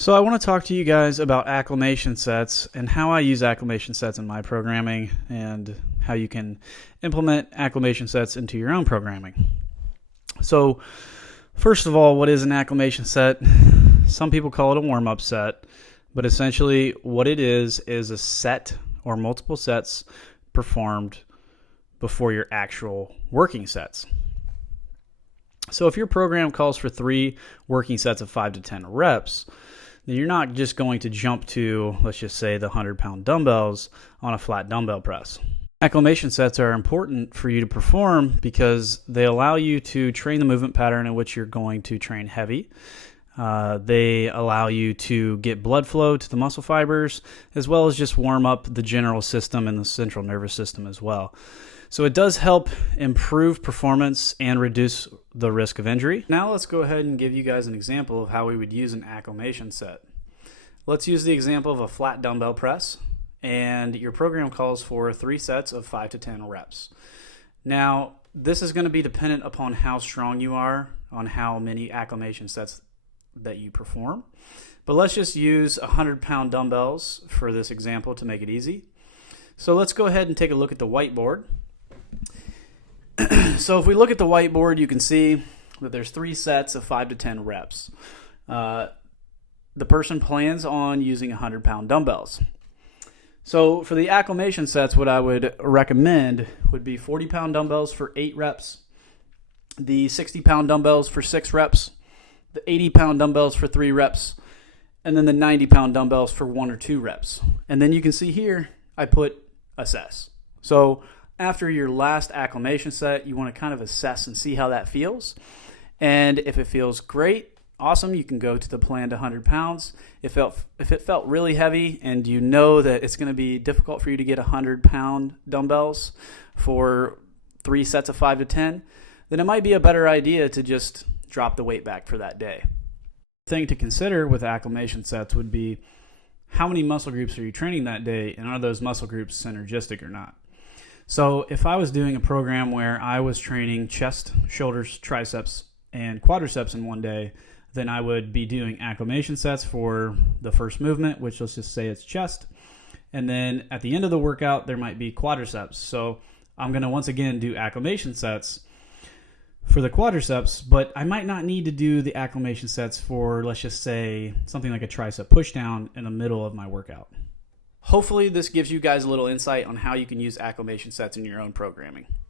So I want to talk to you guys about acclimation sets and how I use acclimation sets in my programming and how you can implement acclimation sets into your own programming. So first of all, what is an acclimation set? Some people call it a warm-up set, but essentially what it is a set or multiple sets performed before your actual working sets. So if your program calls for 3 working sets of 5 to 10 reps, then you're not just going to jump to, let's just say, the 100-pound dumbbells on a flat dumbbell press. Acclimation sets are important for you to perform because they allow you to train the movement pattern in which you're going to train heavy. They allow you to get blood flow to the muscle fibers, as well as just warm up the general system and the central nervous system as well. So it does help improve performance and reduce the risk of injury. Now let's go ahead and give you guys an example of how we would use an acclimation set. Let's use the example of a flat dumbbell press, and your program calls for 3 sets of 5 to 10 reps. Now, this is going to be dependent upon how strong you are, on how many acclimation sets that you perform. But let's just use 100-pound dumbbells for this example to make it easy. So let's go ahead and take a look at the whiteboard. So if we look at the whiteboard, you can see that there's 3 sets of 5 to 10 reps. The person plans on using 100-pound dumbbells. So for the acclimation sets, what I would recommend would be 40-pound dumbbells for 8 reps, the 60-pound dumbbells for 6 reps, the 80-pound dumbbells for 3 reps, and then the 90-pound dumbbells for 1 or 2 reps. And then you can see here, I put assess. So after your last acclimation set, you want to kind of assess and see how that feels. And if it feels great, awesome, you can go to the planned 100 pounds. If it felt really heavy and you know that it's going to be difficult for you to get 100-pound dumbbells for 3 sets of 5 to 10, then it might be a better idea to just drop the weight back for that day. The thing to consider with acclimation sets would be how many muscle groups are you training that day, and are those muscle groups synergistic or not? So if I was doing a program where I was training chest, shoulders, triceps, and quadriceps in one day, then I would be doing acclimation sets for the first movement, which let's just say it's chest. And then at the end of the workout, there might be quadriceps. So I'm going to once again do acclimation sets for the quadriceps, but I might not need to do the acclimation sets for, let's just say, something like a tricep pushdown in the middle of my workout. Hopefully this gives you guys a little insight on how you can use acclimation sets in your own programming.